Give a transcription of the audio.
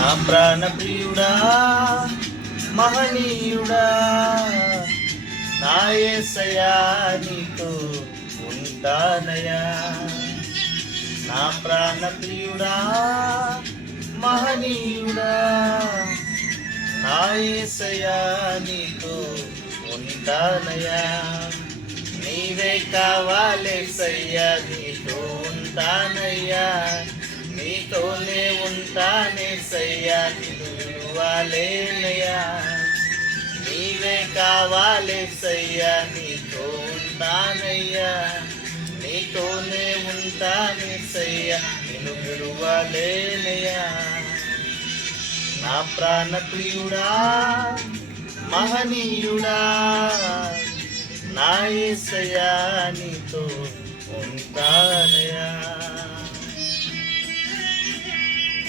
నా ప్రాణ ప్రియుడా మహనీయుడా నా యేసయ్యా నీతో ఉంటానయా నా ప్రాణ ప్రియుడా మహనీయుడా నా యేసయ్యా నీతో ఉంటానయా నీవే కావాలేసయ్యా నీతో ఉంటానయ్యా. నీతోనే ఉంటానేసయ్యా నిన్ను విలువాలేనయ్యా నీవే కావాలేసయ్యా నీతో ఉంటానయ్యా నీతోనే ఉంటానేసయ్యా నేను విలువలేనయ్యా నా ప్రాణ ప్రియుడా మహనీయుడా నా యేసయ్యా నీతో ఉంటానయ్యా.